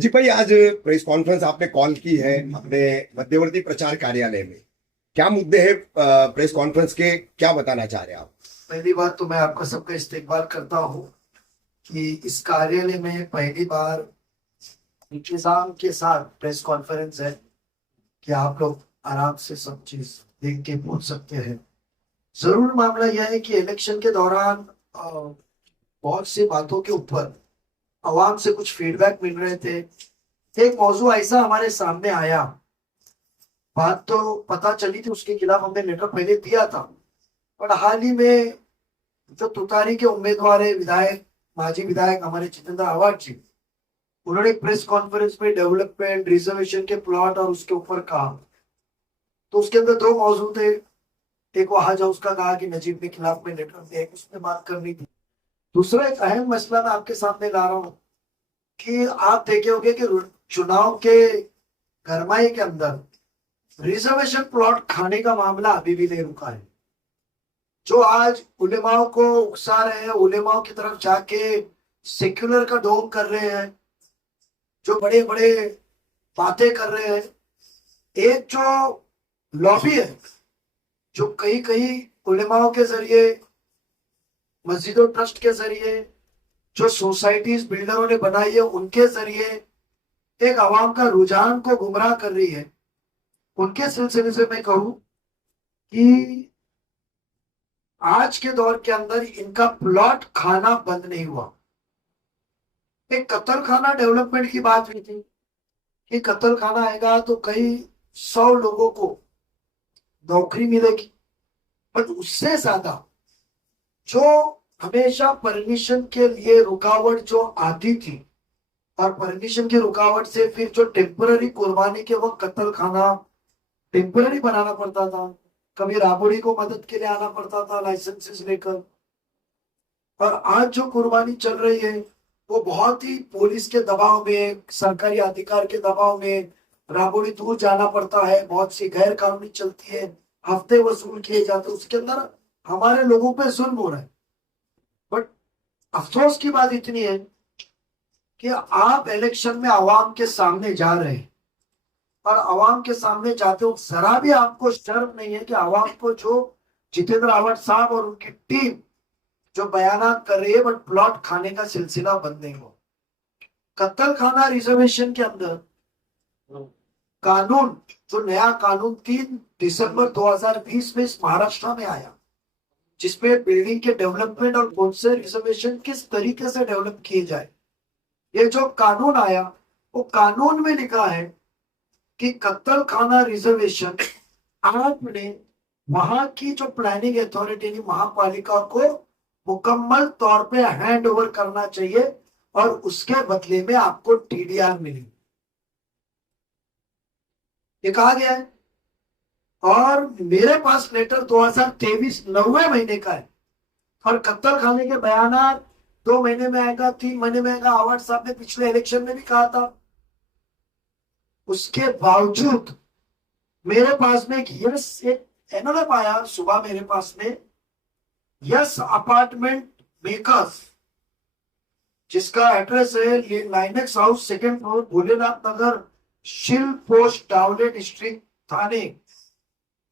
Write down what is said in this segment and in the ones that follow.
नजीब भाई, आज press conference आपने कॉल की है अपने मध्यवर्ती प्रचार कार्यालय में। क्या मुद्दे हैं प्रेस कॉन्फ्रेंस के, क्या बताना चाह रहे हैं आप? पहली बात तो मैं आपका सबका इस्तेकबाल करता हूँ कि इस कार्यालय में पहली बार इंतजाम के साथ प्रेस कॉन्फ्रेंस है कि आप लोग आराम से सब चीज देख के पूछ सकते हैं। जरूर मामला यह है कि इलेक्शन के दौरान बहुत सी बातों के ऊपर आवाम से कुछ फीडबैक मिल रहे थे। एक मौजू ऐसा हमारे सामने आया, बात तो पता चली थी, उसके खिलाफ हमने लेटर पहले दिया था, पर हाल ही में जो तुतारी के उम्मीदवार है विधायक, माजी विधायक हमारे जितेंद्र आवाज जी, उन्होंने प्रेस कॉन्फ्रेंस में डेवलपमेंट रिजर्वेशन के प्लॉट और उसके ऊपर कहा। तो उसके अंदर दो मौजूद थे। एक वो हज हाउस का कहा कि नजीब के खिलाफ में लेटर दिया, एक उसमें बात करनी थी। दूसरा एक अहम मसला मैं आपके सामने ला रहा हूँ कि आप देखे होंगे कि चुनाव के गरमाई के अंदर रिजर्वेशन प्लॉट खाने का मामला अभी भी नहीं रुका है। जो आज उलेमाओं को उकसा रहे हैं, उलेमाओं की तरफ जाके सेक्युलर का ढोंग कर रहे हैं, जो बड़े बड़े बातें कर रहे हैं, एक जो लॉबी है जो कहीं कहीं उलेमाओं के जरिए, मस्जिदों ट्रस्ट के जरिए, जो सोसाइटीज बिल्डरों ने बनाई है उनके जरिए एक आवाम का रुझान को गुमराह कर रही है, उनके सिलसिले से मैं कहूं कि आज के दौर के अंदर इनका प्लॉट खाना बंद नहीं हुआ। एक कत्ल खाना डेवलपमेंट की बात हुई थी कि कत्ल खाना आएगा तो कई 100 लोगों को नौकरी मिलेगी, पर उससे ज्यादा जो हमेशा परमिशन के लिए रुकावट जो आती थी, और परमिशन की रुकावट से फिर जो टेम्पररी कुर्बानी के वक्त कत्ल खाना टेम्पररी बनाना पड़ता था, कभी राबड़ी को मदद के लिए आना पड़ता था लाइसेंसेस लेकर, और आज जो कुर्बानी चल रही है वो बहुत ही पुलिस के दबाव में, सरकारी अधिकार के दबाव में, राबड़ी दूर जाना पड़ता है, बहुत सी गैर कानूनी चलती है, हफ्ते वसूल किए जाते, उसके अंदर हमारे लोगों पे जुल्म हो रहा है। बट अफसोस की बात इतनी है कि आप इलेक्शन में आवाम के सामने जा रहे हैं, और आवाम के सामने जाते हो जरा भी आपको शर्म नहीं है कि आवाम को जो जितेंद्र आवाड साहब और उनकी टीम जो बयान कर रही है, बट प्लॉट खाने का सिलसिला बंद नहीं हुआ। कत्ल खाना रिजर्वेशन के अंदर कानून, जो नया कानून 3 दिसंबर 2020 में इस महाराष्ट्र में आया, जिसमें बिल्डिंग के डेवलपमेंट और कौन से रिजर्वेशन किस तरीके से डेवलप किए जाए, ये जो कानून आया वो कानून में लिखा है कि कत्ल खाना रिजर्वेशन आपने वहां की जो प्लानिंग अथॉरिटी महापालिका को मुकम्मल तौर पे हैंड ओवर करना चाहिए, और उसके बदले में आपको टीडीआर मिलेगी, ये कहा गया है। और मेरे पास लेटर 2023 9वें महीने का है, और कत्ल खाने के बयान 2 महीने में आएगा, 3 महीने में आएगा, आवाड साहब ने पिछले इलेक्शन में भी कहा था। उसके बावजूद मेरे पास में एक एनवलप आया सुबह मेरे पास में, यस अपार्टमेंट मेकर्स, जिसका एड्रेस है Linex house, 2nd floor, Bholenath Nagar, Shil post, डाउलेट street, थाने।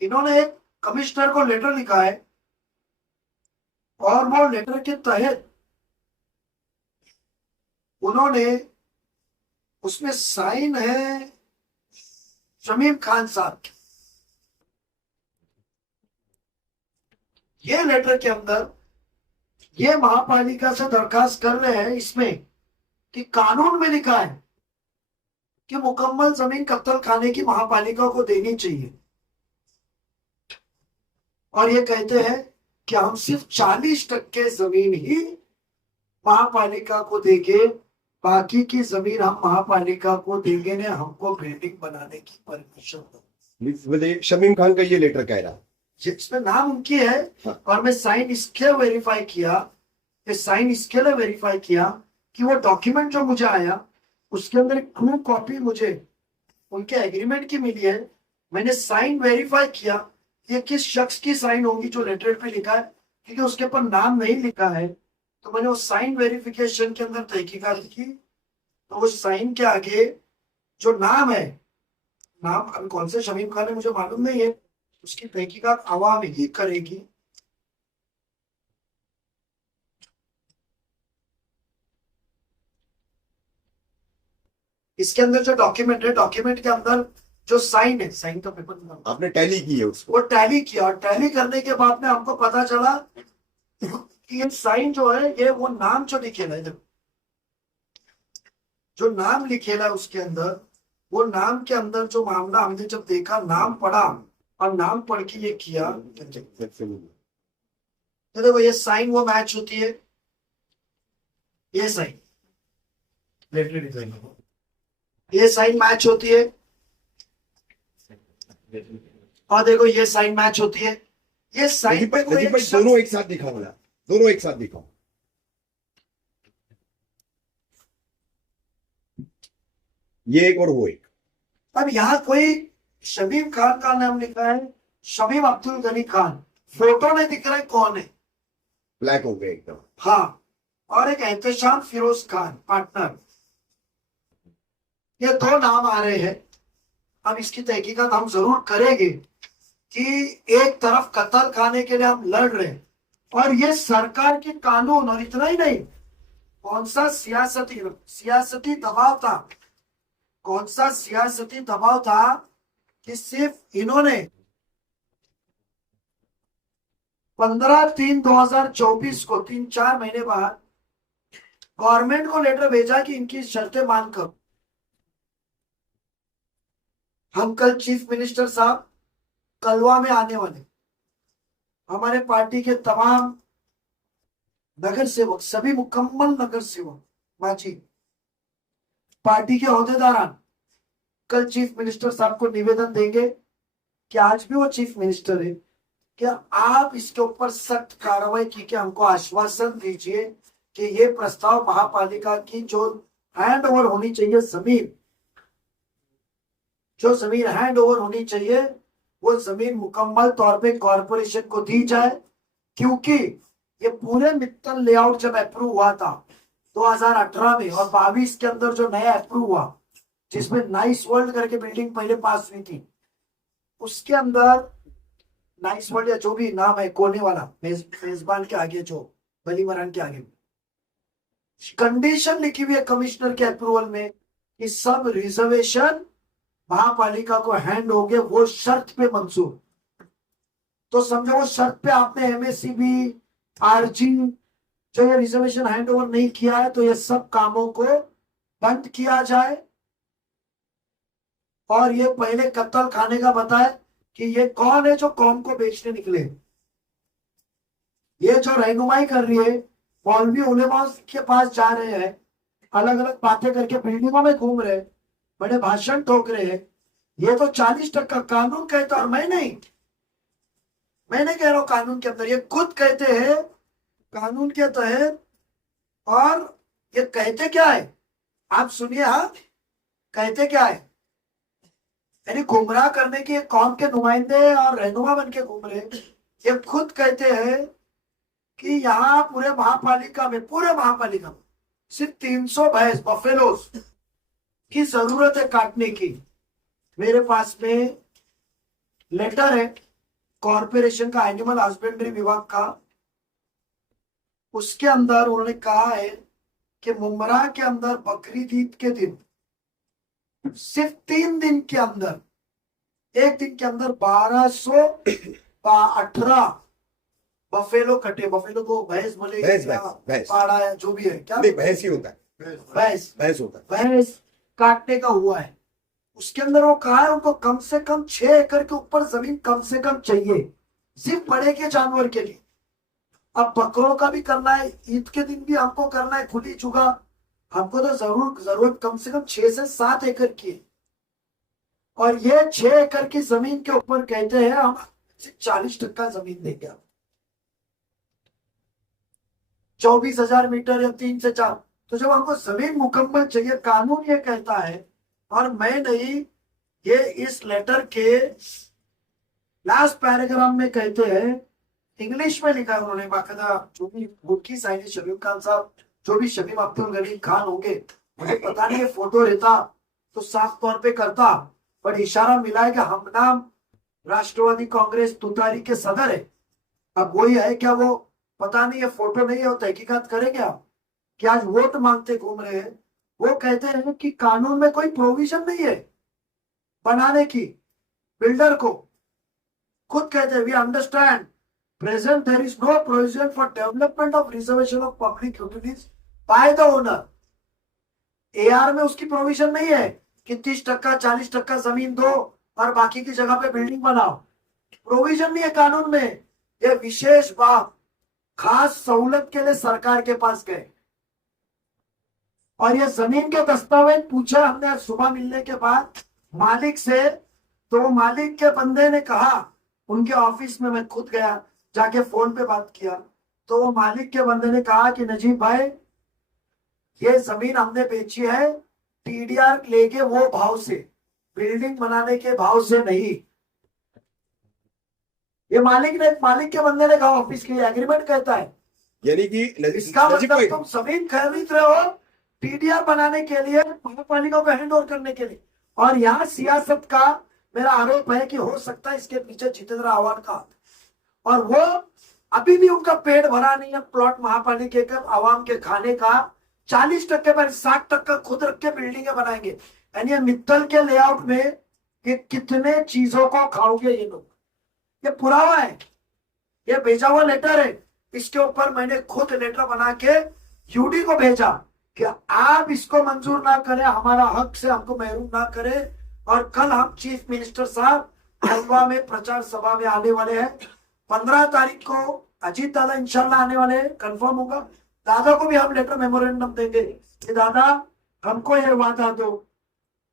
इन्होंने एक कमिश्नर को लेटर लिखा है, और वो लेटर के तहत उन्होंने, उसमें साइन है शमीम खान साहब की। ये लेटर के अंदर ये महापालिका से दरखास्त कर रहे हैं इसमें कि कानून में लिखा है कि मुकम्मल जमीन कत्ल खाने की महापालिका को देनी चाहिए, और ये कहते हैं कि हम सिर्फ 40% जमीन ही महापालिका को देंगे, बाकी की जमीन हम महापालिका को देंगे ने हमको बिल्डिंग बनाने की परमिशन दो। शमीम खान का ये लेटर कह रहा है, जिसमें नाम उनकी है। हाँ। और मैं साइन इसके वेरीफाई किया, साइन इसके लिए वेरीफाई किया कि वो डॉक्यूमेंट जो मुझे आया उसके अंदर एक ट्रू कॉपी मुझे उनके एग्रीमेंट की मिली है। मैंने साइन वेरीफाई किया ये किस शख्स की साइन होगी जो लेटर पे लिखा है, क्योंकि उसके ऊपर नाम नहीं लिखा है। तो मैंने उस साइन वेरिफिकेशन के अंदर तहकीकात की, तो उस साइन के आगे जो नाम है, नाम अब कौन से शमीम खान है मुझे मालूम नहीं है, उसकी तहकीकात अवाम ही करेगी। इसके अंदर जो डॉक्यूमेंट है, डॉक्यूमेंट के अंदर जो साइन है, साइन का पेपर में आपने टैली की है उसको? वो टैली किया, और टैली करने के बाद में हमको पता चला कि ये साइन जो है, ये वो नाम जो लिखेला है, देखो जो नाम लिखेला है उसके अंदर, वो नाम के अंदर जो मामला हमने जब देखा, नाम पढ़ा और नाम पढ़ के ये किया, तो देखो ये साइन वो मैच होती है, ये साइन ये साइन मैच होती है, और देखो ये साइन मैच होती है। ये साइन नजीब भाई, पे कोई नजीब भाई, एक शख्स- दोनों एक साथ दिखाओ ना, दोनों एक साथ दिखाओ। ये एक और वो एक। अब यहाँ कोई शमीम खान का नाम लिखा है, शमीम अब्दुल गनी खान, फोटो नहीं दिख रहा है कौन है। ब्लैक हो गया एकदम। हाँ, और एक एहतशाम फिरोज खान पार्टनर, ये दो नाम आ रहे हैं। अब इसकी तहकीकात हम जरूर करेंगे कि एक तरफ कत्ल खाने के लिए हम लड़ रहे हैं, और ये सरकार के कानून, और इतना ही नहीं, कौन सा सियासती दबाव था, कौन सा सियासती दबाव था कि सिर्फ इन्होंने 15/3/2024 को 3-4 महीने बाद गवर्नमेंट को लेटर भेजा कि इनकी शर्तें मानकर हम कल चीफ मिनिस्टर साहब कलवा में आने वाले, हमारे पार्टी के तमाम नगर सेवक, सभी मुकम्मल नगर सेवक माची पार्टी के अहदेदारान कल चीफ मिनिस्टर साहब को निवेदन देंगे कि आज भी वो चीफ मिनिस्टर है, कि आप इसके ऊपर सख्त कार्रवाई की के हमको आश्वासन दीजिए कि ये प्रस्ताव महापालिका की जो हैंड ओवर होनी चाहिए जमीन, जो जमीन हैंड ओवर होनी चाहिए, वो जमीन मुकम्मल तौर पे कॉरपोरेशन को दी जाए। क्योंकि ये पूरे मित्तल लेआउट जब अप्रूव हुआ था 2018 में और 22 के अंदर जो नया अप्रूव हुआ, जिसमें नाइस वर्ल्ड करके बिल्डिंग पहले पास हुई थी, उसके अंदर नाइस वर्ल्ड या जो भी नाम है कोने वाला मेजबान के आगे, जो बली मरान के आगे कंडीशन लिखी हुई है कमिश्नर के अप्रूवल में कि सब रिजर्वेशन महापालिका को हैंड हो गए, वो शर्त पे मंजूर। तो समझो वो शर्त पे आपने एमएससीबी, आरजी, जो ये रिजर्वेशन हैंड ओवर नहीं किया है, तो ये सब कामों को बंद किया जाए। और ये पहले कत्ल खाने का बताए कि ये कौन है जो कौम को बेचने निकले, ये जो रहनुमाई कर रही है, मौलवी उलेमा के पास जा रहे हैं, अलग अलग बातें करके बिल्डिंगों में घूम रहे, बड़े भाषण ठोक रहे हैं। ये तो 40% कानून कहता, और मैं नहीं कह रहा हूं कानून के अंदर, ये खुद कहते हैं कानून के तहत। और ये कहते क्या है, आप सुनिए। हाँ, कहते क्या है, यानी गुमराह करने की कौम के नुमाइंदे और रहनुमा बन के घूम रहे। ये खुद कहते हैं कि यहाँ पूरे महापालिका में सिर्फ 300 भैंस बफेलोस की जरूरत है काटने की। मेरे पास में लेटर है कॉरपोरेशन का, एनिमल हस्बेंड्री विभाग का, उसके अंदर उन्होंने कहा है कि मुमरा के अंदर बकरीद ईद के दिन सिर्फ 3 दिन के अंदर, एक दिन के अंदर 1218 बफेलो कटे। बफेलो को भैंस बोले, पाड़ा है, जो भी है, क्या भैंस ही होता है, भैंस होता है, भैंस काटने का हुआ है। उसके अंदर वो कहा है उनको कम से कम 6 एकड़ के ऊपर जमीन कम से कम चाहिए, सिर्फ बड़े के जानवर के लिए। अब बकरों का भी करना है, ईद के दिन भी हमको करना है, खुली चुगा, हमको तो जरूरत कम से कम 6 से 7 एकड़ की है। और ये 6 एकड़ की जमीन के ऊपर कहते हैं हम सिर्फ 40% जमीन देंगे आप, 24,000 मीटर या 3 से 4। तो जब हमको जमीन मुकम्मल चाहिए, कानून ये कहता है, और मैं नहीं, ये इस लेटर के लास्ट पैराग्राफ में कहते हैं, इंग्लिश में लिखा है उन्होंने बाकायदा, जो भी मुल्की साइनी शमीम खान साहब, जो भी शमीम अब्दुल गनी खान होंगे, मुझे पता नहीं ये फोटो रहता तो साफ तौर पे करता, पर इशारा मिला है कि हम नाम राष्ट्रवादी कांग्रेस तुतारी के सदर है। अब वही है क्या वो, पता नहीं, ये फोटो नहीं है, वो तहकीकात करेंगे आप कि आज वोट मांगते घूम रहे हैं। वो कहते हैं कि कानून में कोई प्रोविजन नहीं है बनाने की बिल्डर को। खुद कहते हैं we understand present there is no provision for development of reservation of public utilities by the owner. AR में उसकी प्रोविजन नहीं है कि 30% 40% जमीन दो और बाकी की जगह पे बिल्डिंग बनाओ। प्रोविजन नहीं है कानून में। ये विशेष बात खास सहूलत के लिए सरकार के पास गए और ये जमीन के दस्तावेज पूछा हमने आज सुबह मिलने के बाद मालिक से, तो मालिक के बंदे ने कहा, उनके ऑफिस में मैं खुद गया, जाके फोन पे बात किया, तो वो मालिक के बंदे ने कहा कि नजीब भाई ये जमीन हमने बेची है टीडीआर लेके वो भाव से, बिल्डिंग बनाने के भाव से नहीं। ये मालिक के बंदे ने कहा, ऑफिस के एग्रीमेंट कहता है। यानी कि इसका नजीब मतलब भाई, तुम जमीन खरीद रहे हो टीडीआर बनाने के लिए, महापालिका को हैंड ओवर करने के लिए। और यहाँ सियासत का मेरा आरोप है कि हो सकता है इसके पीछे जितेंद्र आह्वान का हाथ। और वो अभी भी उनका पेट भरा नहीं है प्लॉट महापालिका के आवाम के खाने का। 40% पर 60% खुद रख के बिल्डिंगें बनाएंगे। यानी ये मित्तल के लेआउट में कि कितने चीजों को खाओगे ये लोग। ये पुरावा है, ये भेजा हुआ लेटर है। इसके ऊपर मैंने खुद लेटर बना के यूडी को भेजा कि आप इसको मंजूर ना करें, हमारा हक से हमको महरूम ना करें। और कल हम चीफ मिनिस्टर साहब खंडवा में प्रचार सभा में आने वाले हैं। 15 तारीख को अजीत दादा इंशाल्लाह आने वाले हैं, कंफर्म होगा। दादा को भी हम लेटर मेमोरेंडम देंगे कि दादा हमको ये वादा दो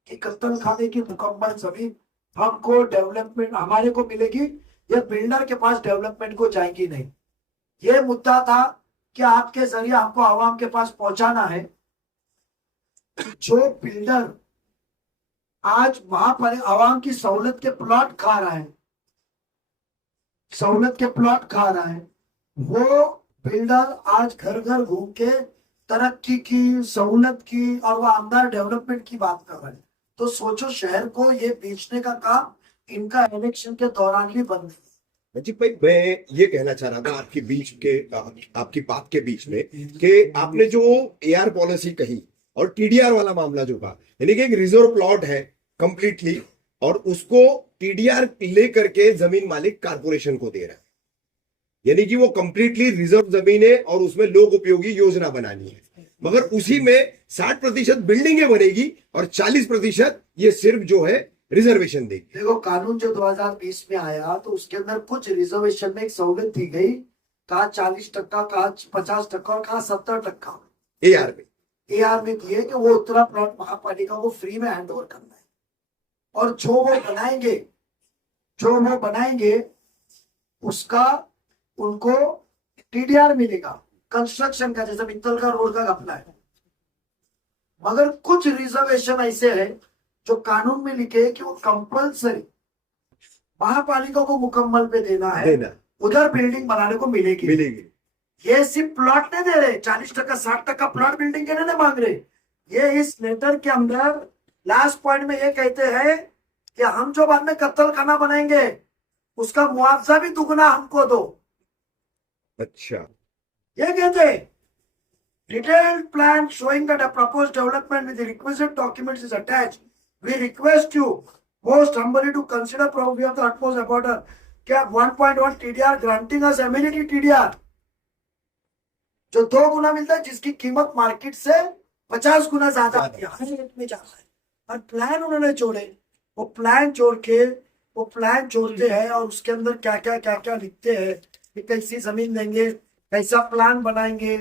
कि कत्तल खाने की मुकम्मल जमीन हमको डेवलपमेंट हमारे को मिलेगी, ये बिल्डर के पास डेवलपमेंट को जाएगी नहीं। ये मुद्दा था कि आपके जरिए हमको आवाम के पास पहुंचाना है। जो बिल्डर आज वहां पर आवाम की सहूलत के प्लॉट खा रहा है, सहूलत के प्लॉट खा रहा है, वो बिल्डर आज घर घर घूम के तरक्की की, सहूलत की और वो आमदार डेवलपमेंट की बात कर रहे हैं। तो सोचो शहर को ये बेचने का काम इनका इलेक्शन के दौरान भी बंद है। नजीब भाई, मैं ये कहना चाह रहा था आपकी बात के बीच में कि आपने जो एआर पॉलिसी कही और टीडीआर वाला मामला जो कहा, यानी कि एक रिजर्व प्लॉट है कंप्लीटली और उसको टीडीआर लेकर के जमीन मालिक कारपोरेशन को दे रहा है। यानी कि वो कंप्लीटली रिजर्व जमीन है और उसमें लोक उपयोगी योजना बनानी है, मगर उसी में 60% बिल्डिंगें बनेगी और 40% ये सिर्फ जो है रिजर्वेशन देगी। देखो कानून जो 2020 में आया तो उसके अंदर कुछ रिजर्वेशन में एक सहूलत दी गई, कहा 40%, कहा 50% और कहा 70% एआर में दिए कि वो उतना प्लॉट महापालिका को फ्री में हैंड ओवर करना है। और जो वो बनाएंगे उसका उनको टीडीआर मिलेगा कंस्ट्रक्शन का, जैसे मित्तल का रोड का घपला है। मगर कुछ रिजर्वेशन ऐसे है जो कानून में लिखे कि वो कंपलसरी महापालिका को मुकम्मल पे देना है, उधर बिल्डिंग बनाने को मिलेगी। ये सिर्फ प्लॉट नहीं दे रहे, 40% 60% प्लॉट बिल्डिंग के नहीं मांग रहे। ये इस लेटर के अंदर लास्ट पॉइंट में ये कहते हैं कि हम जो बाद में कत्ल खाना बनाएंगे उसका मुआवजा भी दुगना हमको दो। अच्छा, ये कहते हैं detailed plan showing that a proposed development with the requisite documents is attached. We request you most humbly to consider probably of the utmost importance क्या 1.1 TDR granting us amenity TDR जो 2 गुना मिलता है, जिसकी कीमत मार्केट से 50 गुना ज्यादा आती है, हर रेट में जाता है। और प्लान उन्होंने जोड़े, वो प्लान जोड़ते हैं और उसके अंदर क्या क्या लिखते हैं कि कैसी जमीन देंगे, कैसा प्लान बनाएंगे।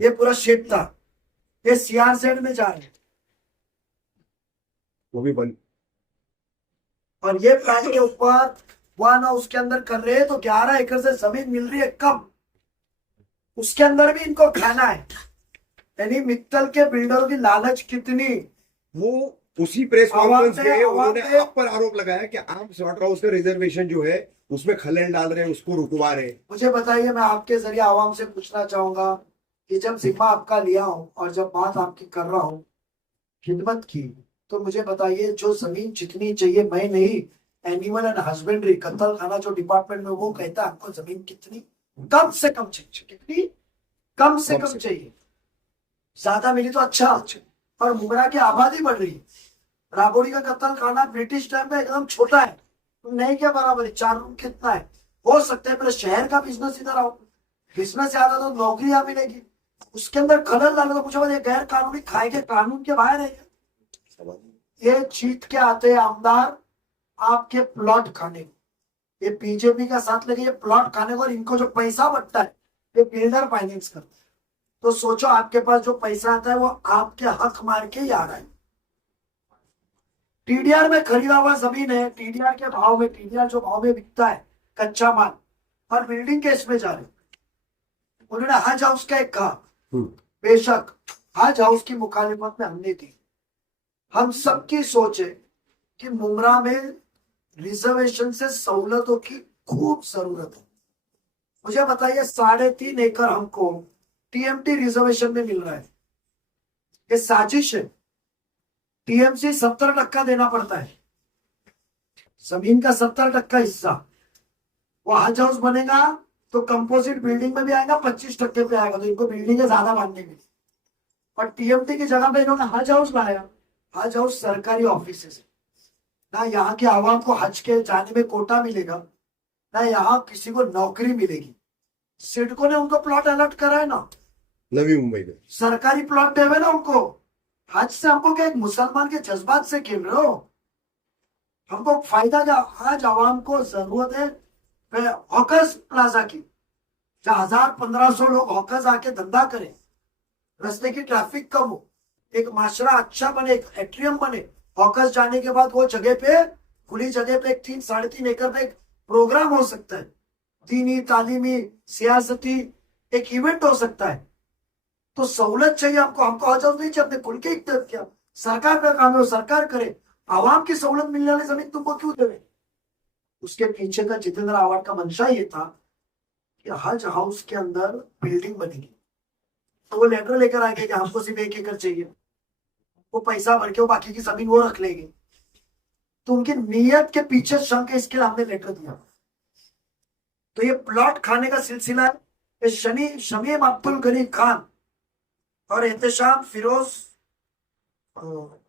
ये पूरा शेड था, ये सीआरजेड में जा रहे हैं वो भी बंद। और ये प्लान के ऊपर वन हाउस के अंदर कर रहे हैं तो 11 एकड़ से जमीन मिल रही है कम, उसके अंदर भी इनको खाना है। यानी मित्तल के बिल्डरों की लालच कितनी। वो उसी प्रेस कॉन्फ्रेंस में आवाम उन्होंने ने- आप पर आरोप लगाया कि आप स्लॉटर हाउस के रिजर्वेशन जो है उसमें खलल डाल रहे हैं, उसको रुकवा रहे हैं। मुझे बताइए, मैं आपके जरिए आवाम से पूछना चाहूंगा कि जब जिम्मा आपका लिया हूं और जब बात आपकी कर रहा हूं खिदमत की, तो मुझे बताइए जो जमीन जितनी चाहिए, मैं नहीं, एनिमल एंड हस्बेंड्री कत्ल खाना जो डिपार्टमेंट में वो कहता है हमको जमीन कितनी कम से कम चाहिए, कितनी कम से कम कम से चाहिए, ज्यादा मिली तो अच्छा। और मुमरा की आबादी बढ़ रही है। राबोरी का कत्ल खाना ब्रिटिश टाइम में एकदम छोटा है, नहीं क्या बराबर है, 4 रूम कितना है। हो सकता है मेरे शहर का बिजनेस इधर आओ, बिजनेस ज्यादा तो नौकरियां मिलेगी, उसके अंदर खलल डालो तो मुझे बताइए गैर कानूनी खाएंगे, कानून के बाहर है ये जीत के आते हैं आमदार आपके प्लॉट खाने को, ये बीजेपी का साथ लगे ये प्लॉट खाने को, और इनको जो पैसा बटता है ये बिल्डर फाइनेंस करता है। तो सोचो आपके पास जो पैसा आता है वो आपके हक मार के ही आ रहा है। टीडीआर में खरीदा हुआ जमीन है, टीडीआर के भाव में, टीडीआर जो भाव में बिकता है कच्चा माल, और बिल्डिंग केस में जा रहे, उन्होंने हज हाउस का एक कहा, बेशक हज हाउस की मुखालिफत में हमने दी। हम सबकी सोच है कि मुमरा में रिजर्वेशन से सहूलतों की खूब जरूरत है। मुझे बताइए 3.5 एकड़ हमको टीएमटी रिजर्वेशन में मिल रहा है, ये साजिश है। टीएमसी 70% देना पड़ता है, जमीन का 70% हिस्सा। वो हज हाउस बनेगा तो कंपोजिट बिल्डिंग में भी आएगा, 25% पे आएगा, तो इनको बिल्डिंग ज्यादा बांधने मिली। और टीएमटी की जगह पे इन्होंने हज हाउस लाया। हज हाउस सरकारी ऑफिस है ना, यहाँ के आवाम को हज के जाने में कोटा मिलेगा, ना यहाँ किसी को नौकरी मिलेगी। सिडको ने उनको प्लॉट अलॉट करा है ना, नवी मुंबई में सरकारी प्लॉट देवे ना उनको। हज से हमको क्या एक मुसलमान के जज्बात से खेल रहे हो? हमको फायदा क्या? आज आवाम को जरूरत है हॉकर्स प्लाजा की, जहाँ 1000-1500 लोग हॉकर्स आके धंधा करें, रास्ते की ट्रैफिक कम हो, एक माशरा अच्छा बने, एक एट्रियम बने। हॉकर्स जाने के बाद वो जगह पे, खुली जगह पे एक 3-3.5 एकड़ पे एक प्रोग्राम हो सकता है, दीनी, तालीमी, सियासती एक इवेंट हो सकता है। तो सहूलत चाहिए हमको, हमको हज हाउस नहीं चाहिए, अपने खुल के इख्तियार किया। सरकार का काम है वो सरकार करे, आवाम की सहूलत मिलने वाली जमीन तुमको क्यों देवे? उसके पीछे का जितेंद्र आवाड का मंशा ये था कि हज हाउस के अंदर बिल्डिंग बनेगी, तो वो लेटर लेकर आएंगे कि हमको सिर्फ 1 एकड़ चाहिए, वो पैसा भर के वो बाकी की जमीन वो रख लेंगे। तो उनकी नीयत के पीछे शंक है, इसके लिए हमने लेटर दिया। तो ये प्लॉट खाने का सिलसिला है। ये शमीम अब्दुल गनी खान और एहतशाम फिरोज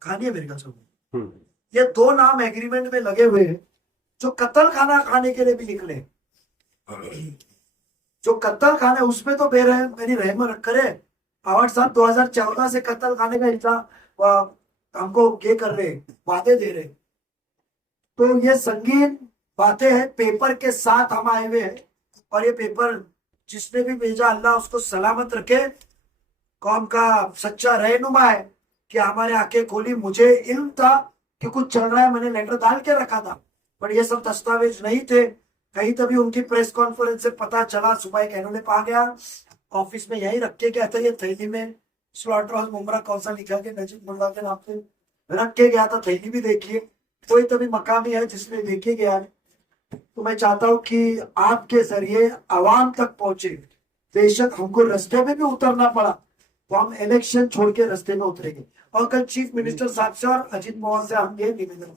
खानी है मेरे ख्याल, ये 2 नाम एग्रीमेंट में लगे हुए हैं, जो कत्ल खाना खाने के लिए भी निकले। जो कत्ल खाना उसमें तो बेरहम, मेरी रहमत करे, आवाड साहब 2014 से कत्ल खाने का हिस्सा हमको ये कर रहे, वादे दे रहे। तो ये संगीन बातें हैं, पेपर के साथ हम आए हुए हैं, और ये पेपर जिसने भी भेजा अल्लाह उसको सलामत रखे, कौम का सच्चा रहनुमा है कि हमारे आंखें खोली। मुझे इल्म था कि कुछ चल रहा है, मैंने लेटर डाल के रखा था, पर ये सब दस्तावेज नहीं थे। कहीं तभी उनकी प्रेस कॉन्फ्रेंस से पता चला, सुबह एक एनोले पा गया, ऑफिस में यही रख के गया था, ये थैली में स्लॉटर हाउस मुमरा कौन सा लिखा के नजीब मुल्ला के नाम से रख के गया था। थैली भी देखिए, कोई तभी मकामी है जिसने देखे गया है। तो मैं चाहता हूँ कि आपके जरिए आवाम तक पहुंचे। बेशक हमको रास्ते में भी उतरना पड़ा, तो हम इलेक्शन छोड़ के रास्ते में उतरेंगे। और कल चीफ मिनिस्टर साहब से और अजीत पवार से हम ये निवेदन